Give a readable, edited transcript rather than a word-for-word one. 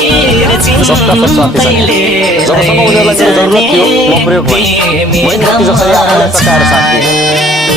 सबका साथी छ जबसम्म उनीहरूलाई मेरो जरुरत थियो म प्रयोग भएँ मैले जति जसरी आफूलाई सकाएर साथ दिएँ